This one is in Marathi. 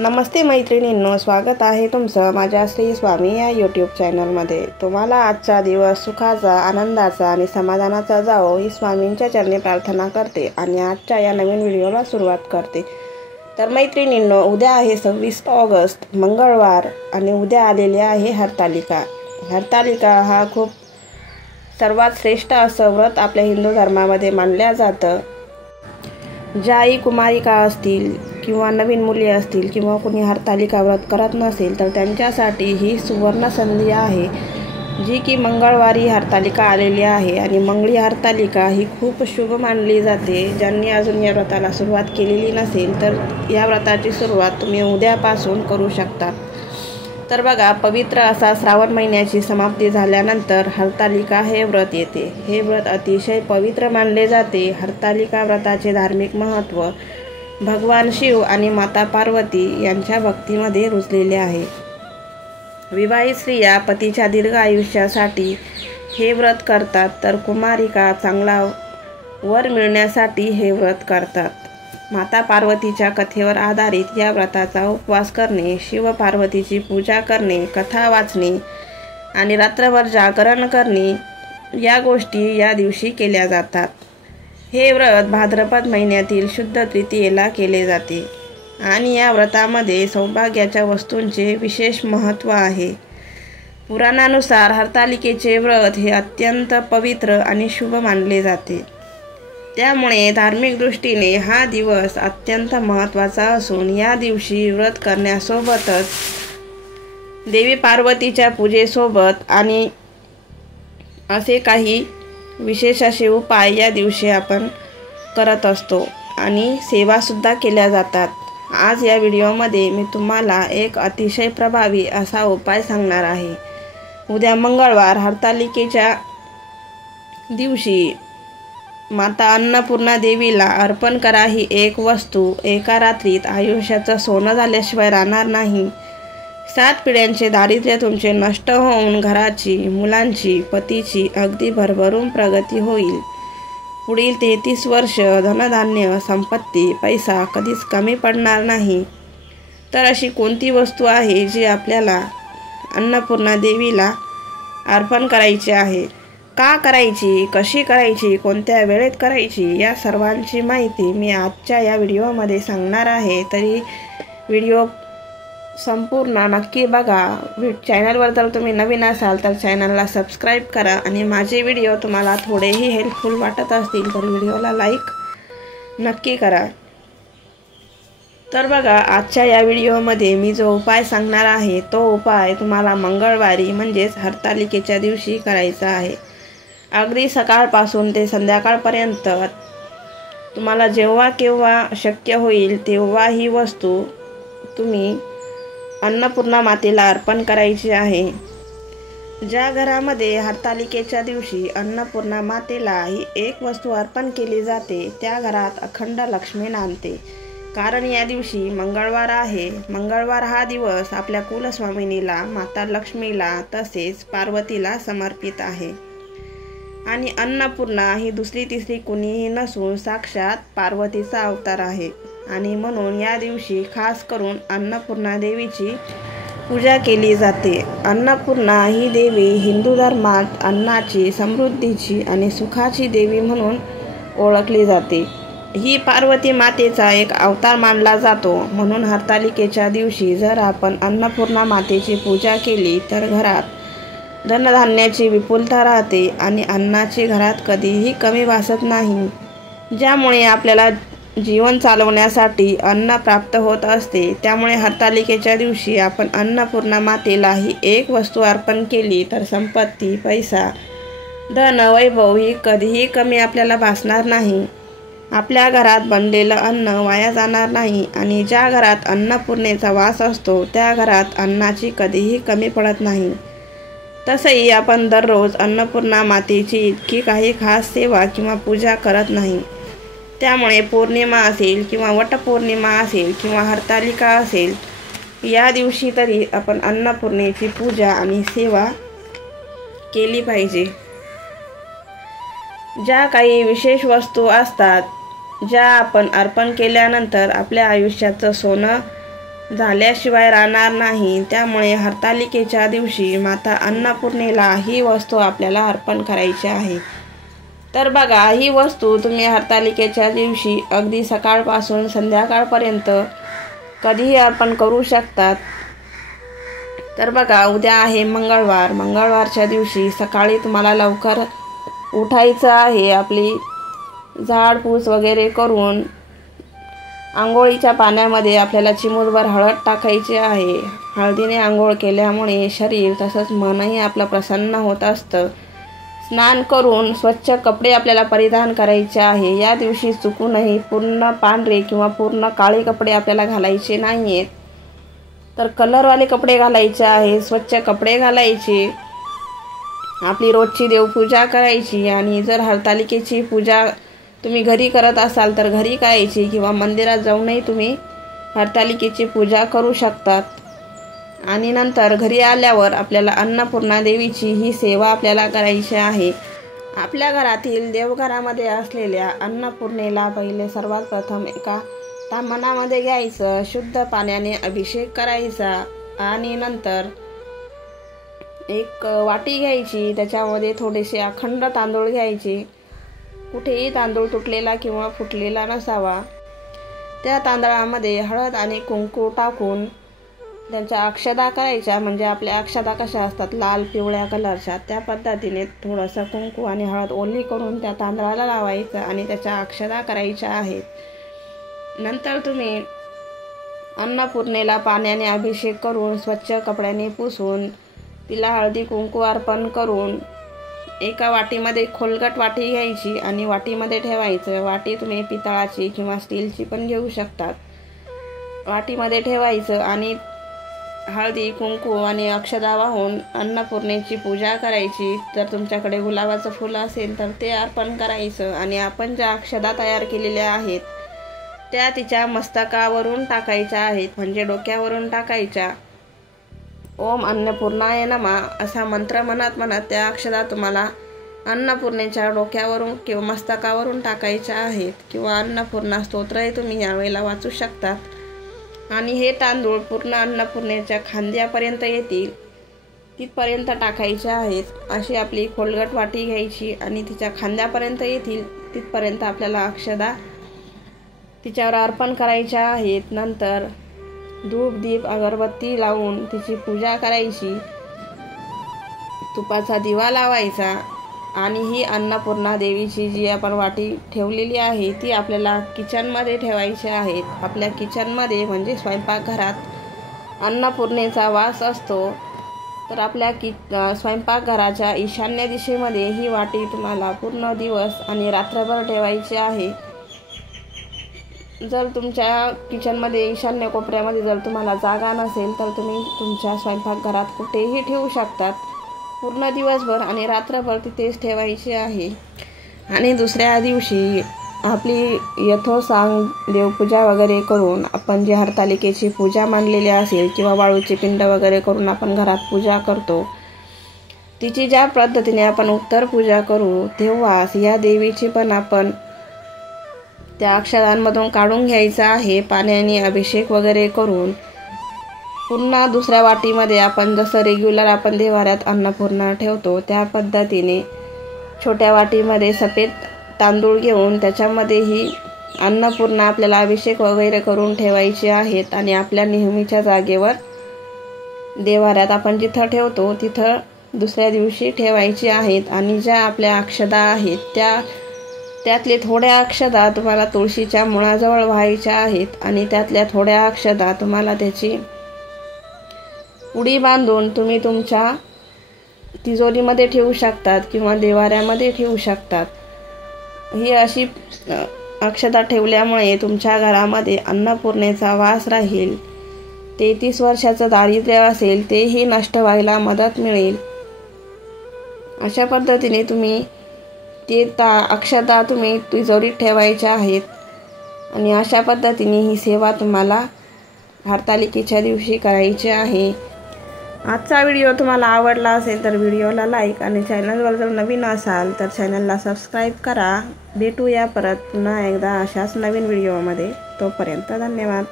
नमस्ते मैत्रिणींनो, स्वागत आहे तुमचं माझ्या श्री स्वामी या यूट्यूब चॅनलमध्ये। तुम्हाला आजचा दिवस सुखाचा, आनंदाचा आणि समाधानाचा जावो ही स्वामींच्या चरणी प्रार्थना करते आणि आजच्या या नवीन व्हिडिओला सुरुवात करते। तर मैत्रिणींनो, उद्या आहे 26 ऑगस्ट मंगळवार आणि उद्या आलेली आहे हरतालिका। हरतालिका हा खूप सर्वात श्रेष्ठ असं व्रत आपल्या हिंदू धर्मामध्ये मानलं जातं। ज्याही कुमारिका असतील किंवा नवीन मुली असतील किंवा कोणी हरतालिका व्रत करत नसेल तर त्यांच्यासाठी ही सुवर्ण संधी आहे, जी की मंगळवारी हरतालिका आलेली आहे। आणि मंगळी हरतालिका ही खूप शुभ मानली जाते। ज्यांनी अजून या व्रताला सुरुवात केलेली नसेल तर या व्रताची सुरुवात तुम्ही उद्यापासून करू शकता। तर बघा, पवित्र असा श्रावण महिन्याची समाप्ती झाल्यानंतर हरतालिका हे व्रत येते। हे व्रत अतिशय पवित्र मानले जाते। हरतालिका व्रताचे धार्मिक महत्त्व भगवान शिव आणि माता पार्वती यांच्या भक्तीमध्ये रुजलेले आहे। विवाहित स्त्रिया पतीच्या दीर्घ आयुष्यासाठी हे व्रत करतात, तर कुमारिका चांगला वर मिळण्यासाठी हे व्रत करतात। माता पार्वतीच्या कथेवर आधारित या व्रताचा उपवास करणे, शिव पार्वतीची पूजा करणे, कथा वाचणे आणि रात्रभर जागरण करणे या गोष्टी या दिवशी केल्या जातात। हे व्रत भाद्रपद महिन्यातील शुद्ध तृतीयेला केले जाते आणि या व्रतामध्ये सौभाग्याच्या वस्तूंचे विशेष महत्त्व आहे। पुराणानुसार हरतालिकेचे व्रत हे अत्यंत पवित्र आणि शुभ मानले जाते। त्यामुळे धार्मिक दृष्टीने हा दिवस अत्यंत महत्त्वाचा असून या दिवशी व्रत करण्यासोबतच देवी पार्वतीच्या पूजेसोबत आणि असे काही विशेष असे उपाय या दिवशी आपण करत असतो आणि सेवासुद्धा केल्या जातात। आज या व्हिडिओमध्ये मी तुम्हाला एक अतिशय प्रभावी असा उपाय सांगणार आहे। उद्या मंगळवार हरतालिकेच्या दिवशी माता अन्नपूर्णा देवीला अर्पण करा। ही एक वस्तू एका रात्रीत आयुष्याचं सोनं झाल्याशिवाय राहणार नाही। 7 पिढ्यांचे दारिद्र्य तुमचे नष्ट होऊन घराची, मुलांची, पतीची अगदी भरभरून प्रगती होईल। पुढील 33 वर्ष धनधान्य, संपत्ती, पैसा कधीच कमी पडणार नाही। तर अशी कोणती वस्तू आहे जी आपल्याला अन्नपूर्णा देवीला अर्पण करायची आहे, का करायची, कशी करायची, कोणत्या वेळेत करायची, या सर्वांची माहिती मी आजच्या या व्हिडिओमध्ये सांगणार आहे। तरी व्हिडिओ संपूर्ण नक्की बघा। चॅनलवर जर तुम्ही नवीन असाल तर चॅनलला सबस्क्राईब करा आणि माझे व्हिडिओ तुम्हाला थोडेही हेल्पफुल वाटत असतील तर व्हिडिओला लाईक नक्की करा। तर बघा, आजच्या या व्हिडिओमध्ये मी जो उपाय सांगणार आहे तो उपाय तुम्हाला मंगळवारी म्हणजेच हरतालिकेच्या दिवशी करायचा आहे। अगदी सकाळपासून ते संध्याकाळपर्यंत तुम्हाला जेव्हा केव्हा शक्य होईल तेव्हा ही वस्तू तुम्ही अन्नपूर्णा मातेला अर्पण करायची आहे। ज्या घरामध्ये हरतालिकेच्या दिवशी अन्नपूर्णा मातेला ही एक वस्तू अर्पण केली जाते त्या घरात अखंड लक्ष्मी नांदते। कारण या दिवशी मंगळवार आहे। मंगळवार हा दिवस आपल्या कुलस्वामिनीला माता लक्ष्मीला तसेच पार्वतीला समर्पित आहे आणि अन्नपूर्णा ही दुसरी तिसरी कुणीही नसून साक्षात पार्वतीचा अवतार आहे आणि म्हणून या दिवशी खास करून अन्नपूर्णा देवीची पूजा केली जाते। अन्नपूर्णा ही देवी हिंदू धर्मात अन्नाची, समृद्धीची आणि सुखाची देवी म्हणून ओळखली जाते। ही पार्वती मातेचा एक अवतार मानला जातो। म्हणून हरतालिकेच्या दिवशी जर आपण अन्नपूर्णा मातेची पूजा केली तर घरात धनधान्याची विपुलता राहते आणि अन्नाची घरात कधीही कमी भासत नाही, ज्यामुळे आपल्याला जीवन चालवण्यासाठी अन्न प्राप्त होत असते। त्यामुळे हरतालिकेच्या दिवशी आपण अन्नपूर्णा मातेला ही एक वस्तू अर्पण केली तर संपत्ती, पैसा, धन, वैभव ही कधीही कमी आपल्याला भासणार नाही। आपल्या घरात बनलेलं अन्न वाया जाणार नाही आणि ज्या घरात अन्नपूर्णेचा वास असतो त्या घरात अन्नाची कधीही कमी पडत नाही। तसंही आपण दररोज अन्नपूर्णा मातेची इतकी काही खास सेवा किंवा पूजा करत नाही। त्यामुळे पौर्णिमा असेल किंवा वटपौर्णिमा असेल किंवा हरतालिका असेल, या दिवशी तरी आपण अन्नपूर्णेची पूजा आणि सेवा केली पाहिजे। ज्या काही विशेष वस्तू असतात ज्या आपण अर्पण केल्यानंतर आपल्या आयुष्याचं सोनं झाल्याशिवाय राहणार नाही। त्यामुळे हरतालिकेच्या दिवशी माता अन्नपूर्णेला ही वस्तू आपल्याला अर्पण करायची आहे। तर बघा, ही वस्तू तुम्ही हरतालिकेच्या दिवशी अगदी सकाळपासून संध्याकाळपर्यंत कधीही अर्पण करू शकतात। तर बघा, उद्या आहे मंगळवार। मंगळवारच्या दिवशी सकाळी तुम्हाला लवकर उठायचं आहे। आपली झाडपूस वगैरे करून आंघोळीच्या पाण्यामध्ये आपल्याला चिमूटभर हळद टाकायची आहे। हळदीने आंघोळ केल्यामुळे शरीर तसंच मनही आपलं प्रसन्न होत असतं। स्नान करून स्वच्छ कपडे आपल्याला परिधान करायचे आहे। या दिवशी चुकूनही पूर्ण पांढरे किंवा पूर्ण काळे कपडे आपल्याला घालायचे नाहीयेत, तर कलरवाले कपडे घालायचे आहे। स्वच्छ कपडे घालायचे, आपली रोजची देवपूजा करायची। आणि जर हरतालिकेची पूजा तुम्ही घरी करत असाल तर घरी करायची किंवा मंदिरात जाऊनही तुम्ही हरतालिकेची पूजा करू शकतात। आणि नंतर घरी आल्यावर आपल्याला अन्नपूर्णा देवीची ही सेवा आपल्याला करायची आहे। आपल्या घरातील देवघरामध्ये असलेल्या अन्नपूर्णेला पहिले सर्वात प्रथम एका ताम्हणामध्ये घ्यायचं, शुद्ध पाण्याने अभिषेक करायचा। आणि नंतर एक वाटी घ्यायची, त्याच्यामध्ये थोडेसे अखंड तांदूळ घ्यायचे। कुठेही तांदूळ तुटलेला किंवा फुटलेला नसावा। त्या तांदळामध्ये हळद आणि कुंकू टाकून त्यांच्या अक्षता करायच्या। म्हणजे आपल्या अक्षता कशा असतात, लाल पिवळ्या कलरच्या, त्या पद्धतीने थोडंसं कुंकू आणि हळद ओली करून त्या तांदळाला लावायचं आणि त्याच्या अक्षता करायच्या आहेत। नंतर तुम्ही अन्नपूर्णेला पाण्याने अभिषेक करून स्वच्छ कपड्याने पुसून तिला हळदी कुंकू अर्पण करून एका वाटीमध्ये खोलगट वाटी घ्यायची आणि वाटीमध्ये ठेवायचं। वाटी तुम्ही पितळाची किंवा स्टीलची पण घेऊ शकतात। वाटीमध्ये ठेवायचं आणि हळदी कुंकू आणि अक्षता वाहून अन्नपूर्णेची पूजा करायची। जर तुमच्याकडे गुलाबाचं फुल असेल तर ते अर्पण करायचं। आणि आपण ज्या अक्षता तयार केलेल्या आहेत त्या तिच्या मस्तकावरून टाकायच्या आहेत, म्हणजे डोक्यावरून टाकायच्या। ओम अन्नपूर्णाय नमः असा मंत्र म्हणत म्हणत त्या अक्षता तुम्हाला अन्नपूर्णेच्या डोक्यावरून किंवा मस्तकावरून टाकायच्या आहेत। किंवा अन्नपूर्णा स्तोत्रही तुम्ही यावेळेला वाचू शकतात। आणि हे तांदूळ पूर्ण अन्नपूर्णेच्या खांद्यापर्यंत येतील तिथपर्यंत टाकायचे आहेत। अशी आपली खोलगट वाटी घ्यायची आणि तिच्या खांद्यापर्यंत येतील तिथपर्यंत आपल्याला अक्षता तिच्यावर अर्पण करायच्या आहेत। नंतर धूप दीप अगरबत्ती लावून तिची पूजा करायची, तुपाचा दिवा लावायचा। आणि ही अन्नपूर्णा देवीची जी आपण वाटी ठेवलेली आहे ती आपल्याला किचनमध्ये ठेवायची आहे। आपल्या किचनमध्ये म्हणजे स्वयंपाकघरात अन्नपूर्णेचा वास असतो, तर आपल्या स्वयंपाकघराच्या ईशान्य दिशेमध्ये ही वाटी तुम्हाला पूर्ण दिवस आणि रात्रभर ठेवायची आहे। जर तुमच्या किचनमध्ये ईशान्य कोपऱ्यामध्ये जर तुम्हाला जागा नसेल तर तुम्ही तुमच्या स्वयंपाकघरात कुठेही ठेवू शकतात। पूर्ण दिवसभर आणि रात्रभर तिथेच ठेवायची आहे। आणि दुसऱ्या दिवशी आपली यथोसांग देवपूजा वगैरे करून आपण जी हरतालिकेची पूजा मांडलेली असेल किंवा वाळूची पिंड वगैरे करून आपण घरात पूजा करतो, तिची ज्या पद्धतीने आपण उत्तर पूजा करू तेव्हाच या देवीची पण आपण त्या अक्षतांमधून काढून घ्यायचा आहे। पाण्याने अभिषेक वगैरे करून पुन्हा दुसऱ्या वाटीमध्ये आपण जसं रेग्युलर आपण देवाऱ्यात अन्नपूर्णा ठेवतो त्या पद्धतीने छोट्या वाटीमध्ये सफेद तांदूळ घेऊन त्याच्यामध्ये ही अन्नपूर्णा आपल्याला अभिषेक वगैरे करून ठेवायची आहेत। आणि आपल्या नेहमीच्या जागेवर देवाऱ्यात आपण जिथं ठेवतो तिथं दुसऱ्या दिवशी ठेवायची आहेत। आणि ज्या आपल्या अक्षता आहेत त्यातले थोड्या अक्षता तुम्हाला तुळशीच्या मुळाजवळ व्हायच्या आहेत। आणि त्यातल्या थोड्या अक्षता तुम्हाला त्याची उडी बांधून तुम्ही तुमच्या तिजोरीमध्ये ठेवू शकतात किंवा देवाऱ्यामध्ये ठेवू शकतात। ही अशी अक्षता ठेवल्यामुळे तुमच्या घरामध्ये अन्नपूर्णेचा वास राहील। 33 वर्षाचं दारिद्र्य असेल तेही नष्ट व्हायला मदत मिळेल। अशा पद्धतीने तुम्ही ते अक्षता तुम्ही तिजोरीत ठेवायच्या आहेत। आणि अशा पद्धतीने ही सेवा तुम्हाला हरतालिकेच्या दिवशी करायची आहे। आजचा व्हिडिओ तुम्हाला आवडला असेल तर व्हिडिओला लाईक आणि चॅनलवर जर नवीन असाल तर चॅनलला सबस्क्राईब करा। भेटूया परत पुन्हा एकदा अशाच नवीन व्हिडिओमध्ये। तोपर्यंत धन्यवाद।